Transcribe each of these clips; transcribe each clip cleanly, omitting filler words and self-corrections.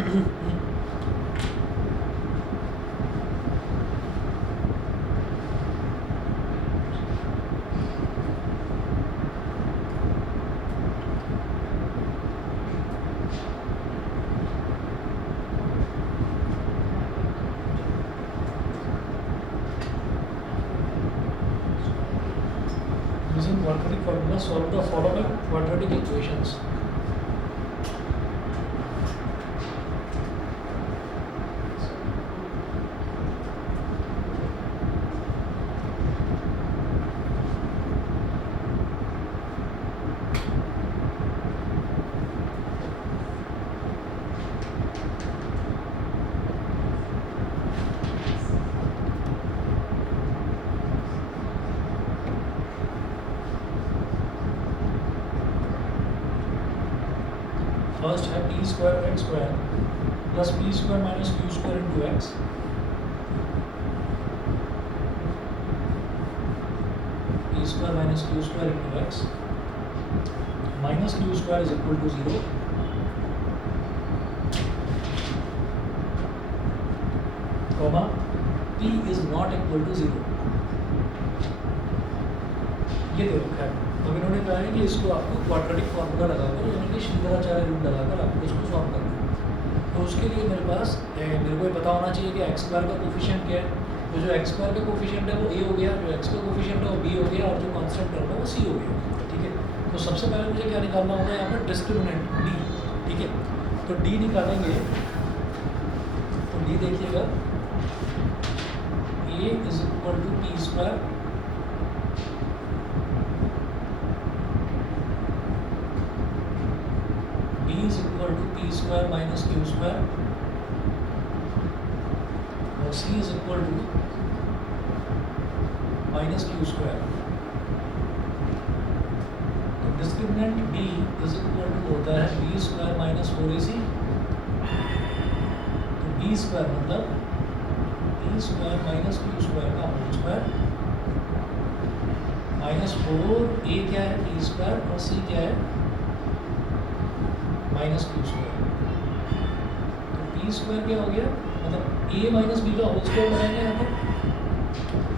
Using quadratic formula, solve the following quadratic equations. First है p square x square plus p square minus q square into x p square minus q square into x minus q square is equal to 0 comma p is not equal to 0. ये दे रखा है. अब इन्होंने कहा है कि इसको आपको क्वाड्रेटिक फार्मूला लगाकर यानी कि शंकराचार्य रूल लगाकर आपको इसको सॉल्व करना है. तो उसके लिए मेरे पास मेरे को ये पता होना चाहिए कि एक्स स्क्वायर का कोफिशिएंट क्या है. तो जो एक्स स्क्वायर का कोफिशिएंट है वो ए हो गया, जो एक्स का कोफिशिएंट है वो बी हो गया और जो कांस्टेंट टर्म है वो सी हो गया. ठीक है. तो सबसे पहले मुझे क्या निकालना होगा यहाँ पर डिस्क्रिमिनेंट डी. ठीक है. तो डी निकालेंगे तो डी देखिएगा A is equal to P square is equal to p square minus q square और c is equal to minus q square. तो discriminant d is equal to होता है b square minus 4ac. तो b square मतलब p square minus q square का whole square minus 4a क्या है p square और c क्या है माइनस क्यू स्क्वायर. तो पी स्क्वायर क्या हो गया मतलब ए माइनस बी का होल स्क्वायर बनाएंगे यहाँ पर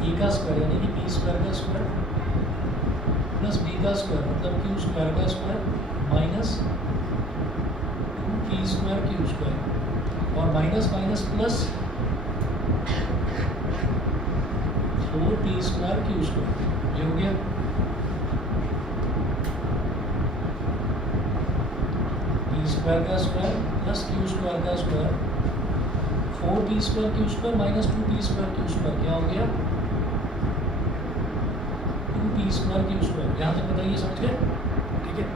ए का स्क्वायर यानी कि पी स्क्वायर का स्क्वायर प्लस बी का स्क्वायर मतलब क्यू स्क्वायर का square minus P square Q square और minus minus plus 4p square Q square. ये हो गया. स्क्वायर का स्क्वायर प्लस क्यू स्क्वायर का square 4p square Q square minus 2p square Q square क्या हो गया 2p स्क्वायर क्यू स्क्वायर. यहाँ तक बताइए समझ गए. ठीक है.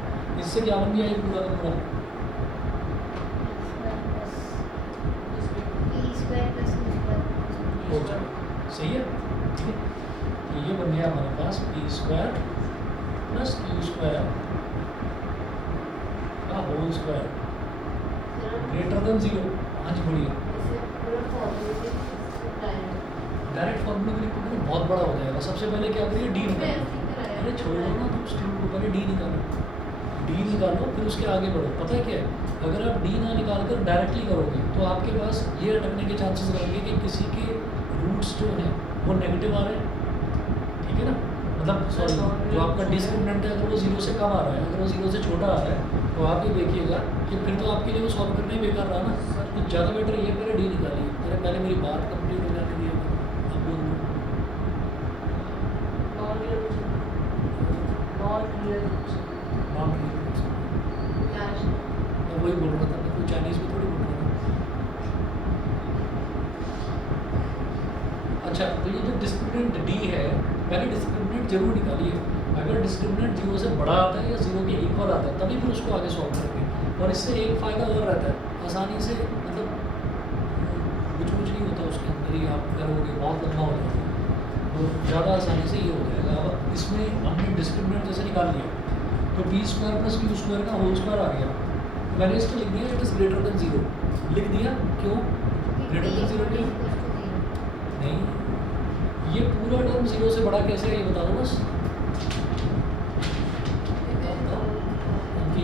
इससे क्या बन गया ये पूरा का पूरा हो जाए. सही है. ठीक है. तो ये बन गया हमारे पास p square plus Q square whole square greater than 0. आज बढ़िया डायरेक्ट फॉर्मूला के लिए बहुत बड़ा हो जाएगा. सबसे पहले क्या करिए डी निकालो. अरे छोड़ो ना तुम स्टूडेंट को पहले डी निकालो फिर उसके आगे बढ़ो. पता है क्या है अगर आप डी ना निकाल कर डायरेक्टली करोगे तो आपके पास ये अटकने के चांसेस रहेंगे कि किसी के रूट्स जो हैं वो नेगेटिव आ रहे हैं. ठीक है ना. मतलब सॉरी जो आपका डिस्क्रिमिनेंट है अगर वो 0 से कम आ रहा है अगर वो 0 से छोटा आ रहा है तो आप ये देखिएगा कि फिर तो आपके लिए वो सॉल्व करना ही बेकार रहा ना. तो ज़्यादा बेटर ये पहले डी निकालिए. अरे पहले मेरी बात कंप्लीट हो जाने दिए. अब बोल दो मैं वही बोल रहा था. मैं कोई चाइनीज़ में थोड़ी बोल रहा था. अच्छा तो ये जो डिस्क्रिमिनेंट डी है पहले डिस्क्रिमिनेंट जरूर निकालिए. अगर डिस्क्रिमिनेंट 0 से बड़ा आता है या 0 के इक्वल आता है तभी फिर उसको आगे सॉल्व करेंगे. और इससे एक फ़ायदा और रहता है आसानी से मतलब कुछ नहीं होता उसके अंदर ही आप करोगे बहुत लंबा हो जाएगा तो ज़्यादा आसानी से ये हो जाएगा. अब इसमें हमने डिस्क्रिमिनेंट जैसे निकाल लिया तो P square plus Q square का होल स्क्वायर आ गया. मैंने इसको लिख दिया इट इज़ ग्रेटर देन 0 लिख दिया. क्यों ग्रेटर देन 0 क्यों नहीं. ये पूरा टर्म 0 से बड़ा कैसे है ये बता दो बस.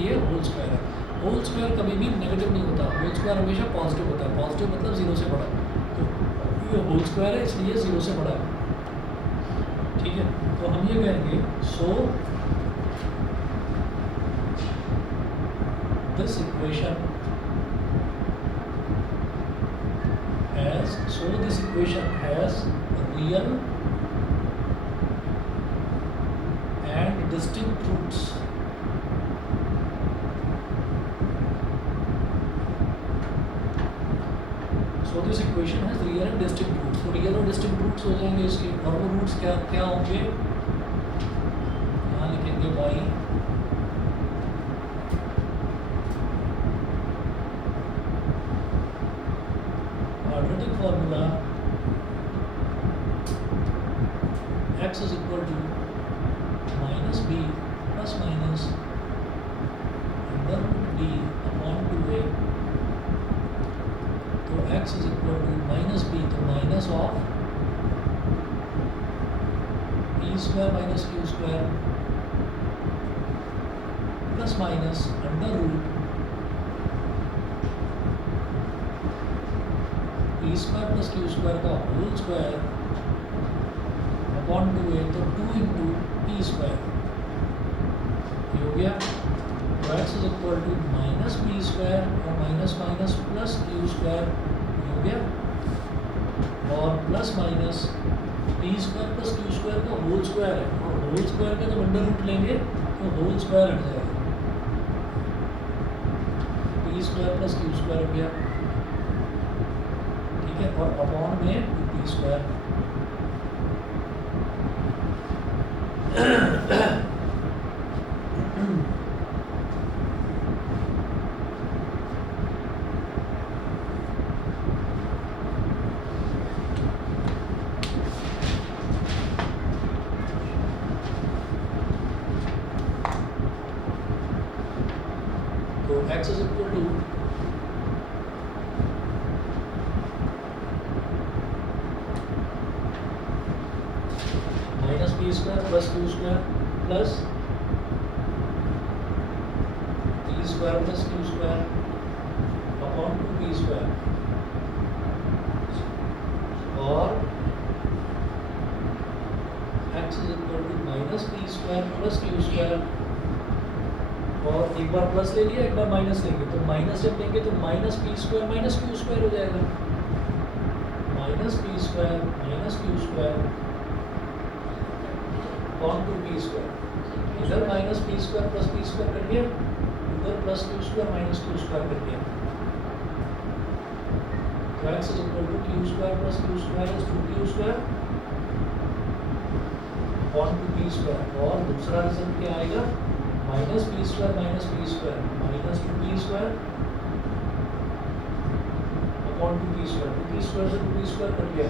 ये होल स्क्वायर है. होल स्क्वायर कभी भी नेगेटिव नहीं होता, होल स्क्वायर हमेशा पॉजिटिव होता है। पॉजिटिव मतलब 0 से बड़ा, तो ये होल स्क्वायर है इसलिए 0 से बड़ा है। ठीक है, तो हम ये कहेंगे so this equation has real and distinct roots. So this equation has real and distinct roots. तो रियल और डिस्टिंक्ट रूट्स हो जाएंगे इसके, और वो रूट्स क्या क्या होंगे, यहाँ लिखेंगे by quadratic formula x is equal to minus b plus minus under root b upon 2a। तो x is equal to minus b, तो minus of e square minus q square plus minus under root e square plus q square का whole square upon 2a, तो 2 into P square हो गया। तो x is equal to minus P square और minus minus plus Q square हो गया, और plus minus P square plus Q square का होल स्क्वायर है, और होल स्क्वायर का जब अंडर रूट लेंगे तो होल स्क्वायर हट जाएगा, P square plus Q square हो गया। ठीक है, और अपॉन में पी स्क्वायर। तो x is equal to minus P square plus Q square plus P square plus Q square upon 2p square, और x is equal to minus P square plus Q square, और एक बार plus ले लिया एक बार minus लेंगे, तो minus जब लेंगे तो minus P square minus Q square हो जाएगा, minus P square minus Q square upon 2p square. इधर minus P square plus P square कर दिया, इधर plus Q square minus Q square कर दिया। तो x is equal to Q square plus Q square is 2q square upon 2p square, और दूसरा result क्या आएगा, minus P square minus P square minus 2p square upon 2p square, 2p square से 2p square कर दिया।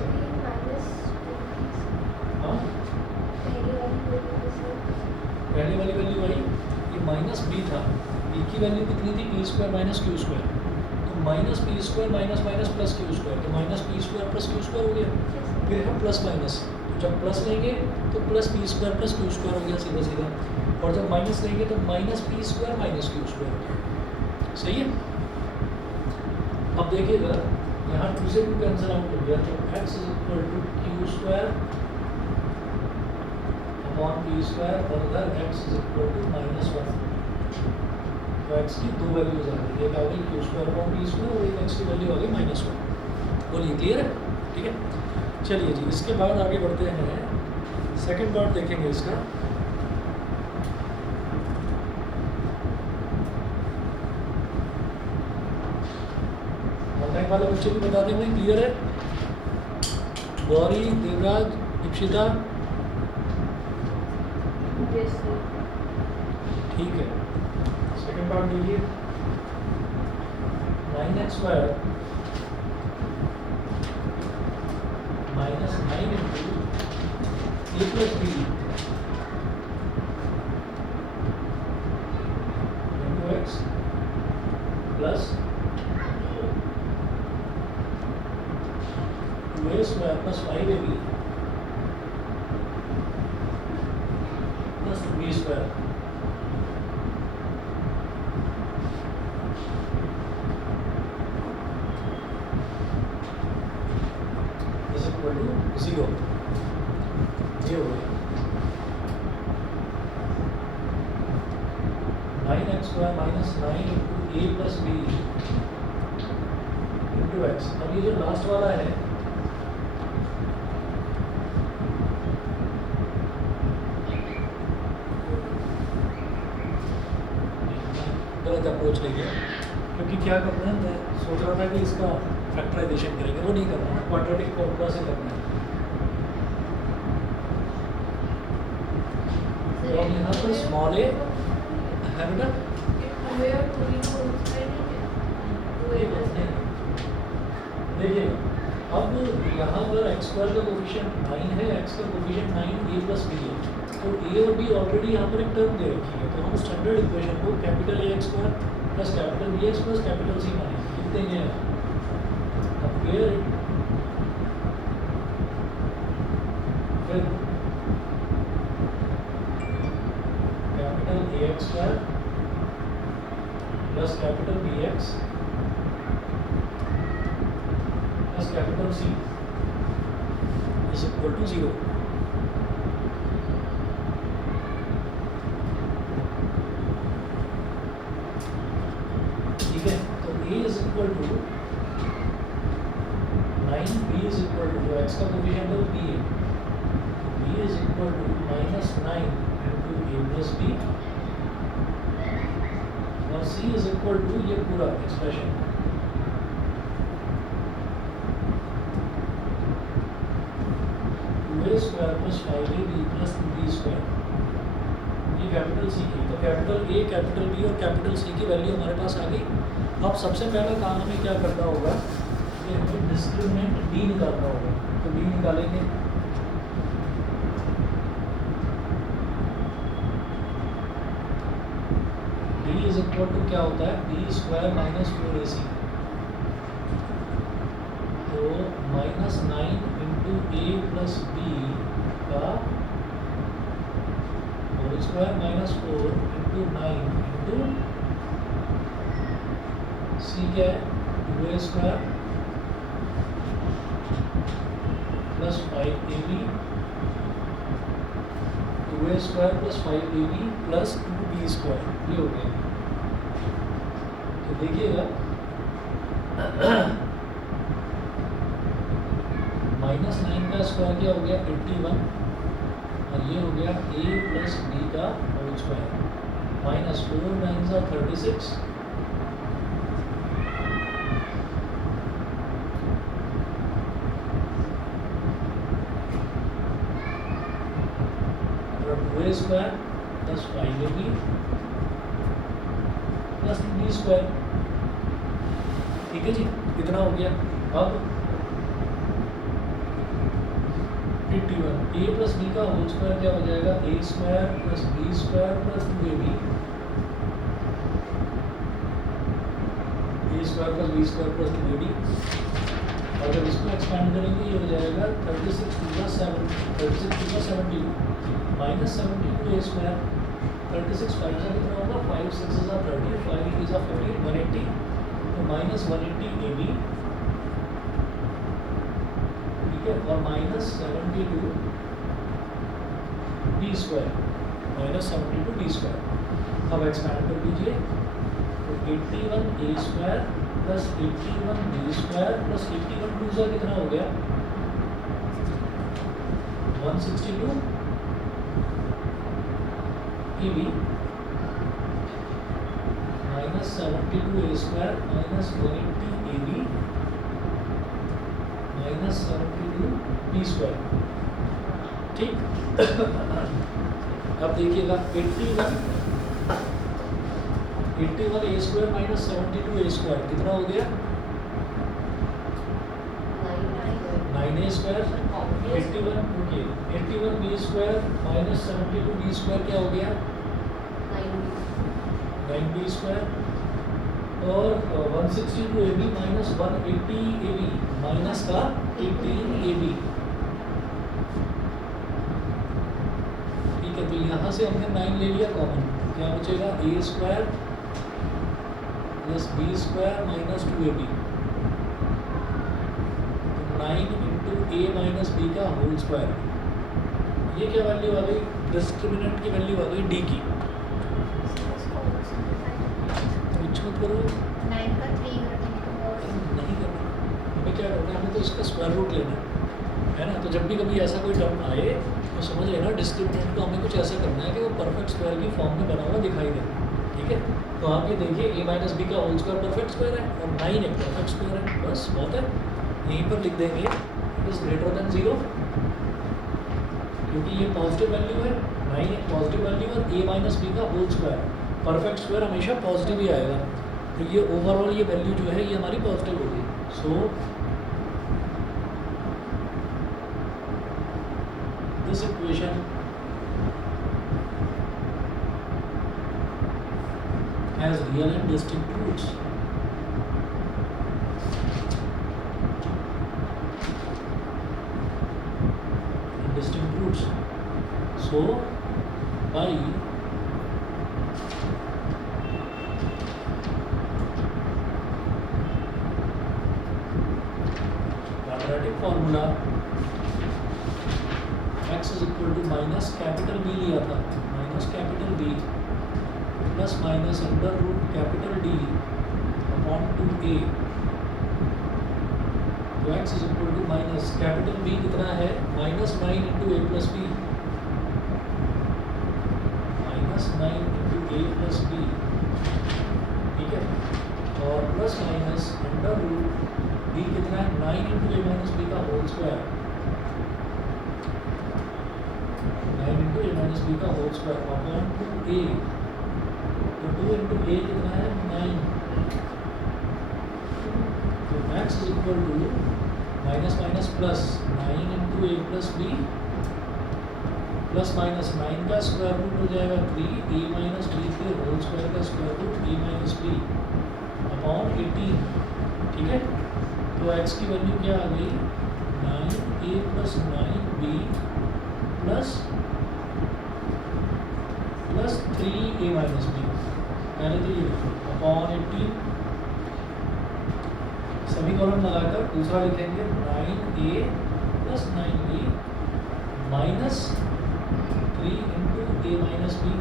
हाँ, पहले वाली वैल्यू आई, ये माइनस बी था, बी की वैल्यू कितनी थी, P square minus Q square, तो minus P square minus minus plus Q square, तो minus P square plus Q square हो गया। फिर हम प्लस माइनस, तो जब प्लस लेंगे तो plus P square plus Q square हो गया सीधा सीधा, और जब माइनस लेंगे तो minus P square minus Q square हो गया। सही है, अब देखिएगा यहाँ 2 से 2 कैंसिल आउट हो गया, तो x is equal to Q square upon p square, और इधर x is equal to minus 1। तो x की दो वैल्यूज आ गई, एक आ गई Q square upon p square, और एक x की वैल्यू आ गई माइनस 1। बोलिए क्लियर है? ठीक है, चलिए जी, इसके बाद आगे बढ़ते हैं, सेकेंड पार्ट देखेंगे इसका। ऑनलाइन वाले बच्चे भी बता दें भाई, क्लियर है? गौरी, देवराज, दीक्षिता, ठीक है। सेकंड पार्ट देखिए, 9x स्क्वायर माइनस 9 इंटू ए plus B into X plus 2a square plus 5ab plus 2b square 0, ये हो गया 9x² माइनस 9 इंटू ए प्लस बी इंटू एक्स। अब ये जो लास्ट वाला है गलत अप्रोच ले गया, क्योंकि क्या करना है, मैं सोच रहा था कि इसका फैक्टराइजेशन करेंगे, वो नहीं करना है, क्वाड्रेटिक फॉर्मूला से करना है। तो अब यहाँ पर स्मॉल ए है बेटा, देखिए अब यहाँ पर x² का कोफिशिएंट 9 है, x का कोफिशिएंट 9 a प्लस बी है, तो a और b ऑलरेडी यहाँ पर एक टर्म दे रखी है, तो हम स्टैंडर्ड इक्वेशन को capital AX² plus capital BX plus capital C मानेंगे, लिख देंगे। अब here फिर capital AX² plus capital BX plus capital C is equal to 0। ठीक है, तो A is equal to 9, B is equal to, जो x का कोफिशिएंट है वो B है, B is equal to minus 9 into A plus b और C is equal to ये पूरा expression 2a² plus 5ab plus 2b², ये कैपिटल C की, तो कैपिटल A, कैपिटल B और कैपिटल C की वैल्यू हमारे पास आ गई। अब सबसे पहला काम हमें क्या करना होगा कि हमें डिस्क्रिमिनेंट D निकालना होगा, तो D निकालेंगे। D इज इक्वल टू क्या होता है, b² माइनस 4ac, तो माइनस 9 इंटू ए प्लस बी का whole square minus 4 into 9 into C क्या है 2a² plus 5ab, 2a² plus 5ab plus 2b², ये हो गया। तो देखिएगा माइनस 9 का स्क्वायर क्या हो गया 81, और ये हो गया a प्लस बी का होल स्क्वायर, माइनस 4 9 36, और 2a² plus 5ab plus b²। ठीक है जी, कितना हो गया। अब 81 a प्लस बी का होल स्क्वायर क्या हो जाएगा, a² plus b² plus 2ab, a² plus b² plus 2ab, और जब इसको एक्सपेंड करेंगे ये हो जाएगा 36 2 72 माइनस 72 a², 36 5 का कितना होगा 5 6 30, 5 3 15 180, तो माइनस 180 ab, ठीक है, और माइनस 72 b², माइनस 72 b²। अब एक्सपेंड कर दीजिए, तो 81 a² प्लस 81 b² प्लस 81 2 का कितना हो गया 162 ab minus 72 a² minus 180 ab minus 72 b²। ठीक अब देखिएगा 81 a² माइनस 72 a² कितना हो गया 9a², 81 okay 81 b² minus 72 b² क्या हो गया 9b², और 162 ab माइनस 180 ab माइनस का 18 ab। ठीक है, तो यहाँ से हमने 9 ले लिया कॉमन, क्या बचेगा a² plus b² minus 2ab, तो 9 इंटू ए माइनस बी का होल स्क्वायर। ये क्या वैल्यू आ गई? डिस्क्रिमिनेंट की वैल्यू आ गई डी की। कुछ मत करो, 9 का 3 कर देंगे तो और नहीं करना। हमें क्या करना है, हमें तो इसका स्क्वायर रूट लेना है ना। तो जब भी कभी ऐसा कोई टर्म आए तो समझ लेना डिस्क्रिमिनेंट को हमें कुछ ऐसा करना है कि वो परफेक्ट स्क्वायर की फॉर्म में बना हुआ दिखाई दे। ठीक है, तो आप ये देखिए ए माइनस बी का होल स्क्वायर परफेक्ट स्क्वायर है और 9 एक परफेक्ट स्क्वायर है, बस बहुत है। यहीं पर लिख देंगे इट इज़ ग्रेटर देन 0, क्योंकि ये पॉजिटिव वैल्यू है। 9 एक पॉजिटिव वैल्यू और ए माइनस बी का होल स्क्वायर, परफेक्ट स्क्वायर हमेशा पॉजिटिव ही आएगा। तो ये ओवरऑल ये वैल्यू जो है ये हमारी पॉजिटिव होगी। सो this equation has real and distinct roots. Distinct roots. So by quadratic formula x is equal to minus capital B लिया था, minus capital B plus minus under root capital D upon 2a। तो x is equal to minus capital B कितना है? Minus 9 into ए plus b, minus 9 into ए plus b. ठीक है, और plus minus under root b कितना है? 9 into ए minus B का whole square, 9 into ए minus B का होल स्क्वायर अपॉन 2a। तो 2 इंटू ए कितना है? 9। तो x is equal to minus minus plus 9 into A plus b plus minus 9 का square root हो जाएगा 3 ए माइनस बी के होल स्क्वायर का square root a minus B upon 18। ठीक है, तो x की वैल्यू क्या आ गई? 9a plus 9b plus 3a minus B. पहले तो ये अपॉन 18 सभी कॉलम लगाकर दूसरा लिखेंगे 9a plus 9b minus 3 into ए माइनस बी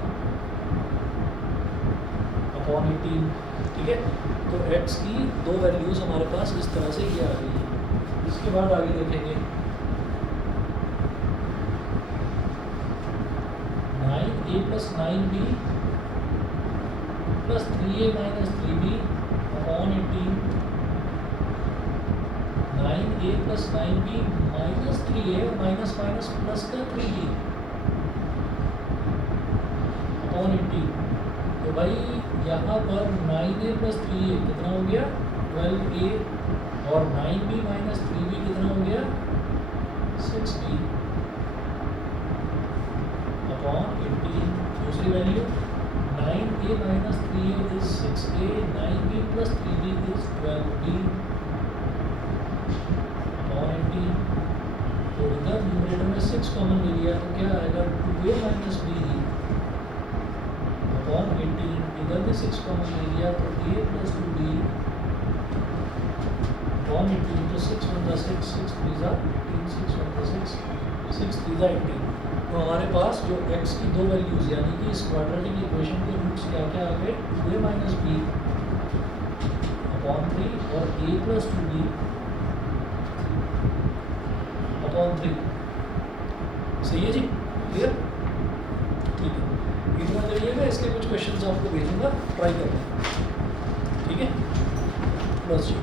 अपॉन 18। ठीक है, तो x की दो वैल्यूज़ हमारे पास इस तरह से ये आ गई है। इसके बाद आगे देखेंगे 9a plus 9b plus 3a minus 3b upon 18। 9a plus 9b minus 3a minus minus plus का 3b अपॉन 18। तो भाई यहाँ पर 9a प्लस 3a कितना हो गया? 12a और 9b माइनस 3b कितना हो गया? 6b upon 18। दूसरी value 9a minus 3a is 6a, 9b plus 3b is 12b upon 18। तो इधर न्यूमरेटर में 6 कॉमन ले लिया तो क्या आएगा? 2a minus b upon 18। इधर भी 6 कॉमन ले लिया तो a plus 2b अपॉन 18। तो 6 1 6, 6 3 18, 6 1 6, 6 3 18। तो हमारे पास जो x की दो वैल्यूज़ यानी कि इस क्वाड्रेटिक इक्वेशन के रूट्स क्या क्या आ गए? 2a माइनस बी अपॉन 3 और a प्लस 2b अपॉन 3। सही है जी, क्लियर? ठीक है, इतना करिएगा। इसके कुछ क्वेश्चंस आपको भेजूंगा, ट्राई करना। ठीक है, बस जी।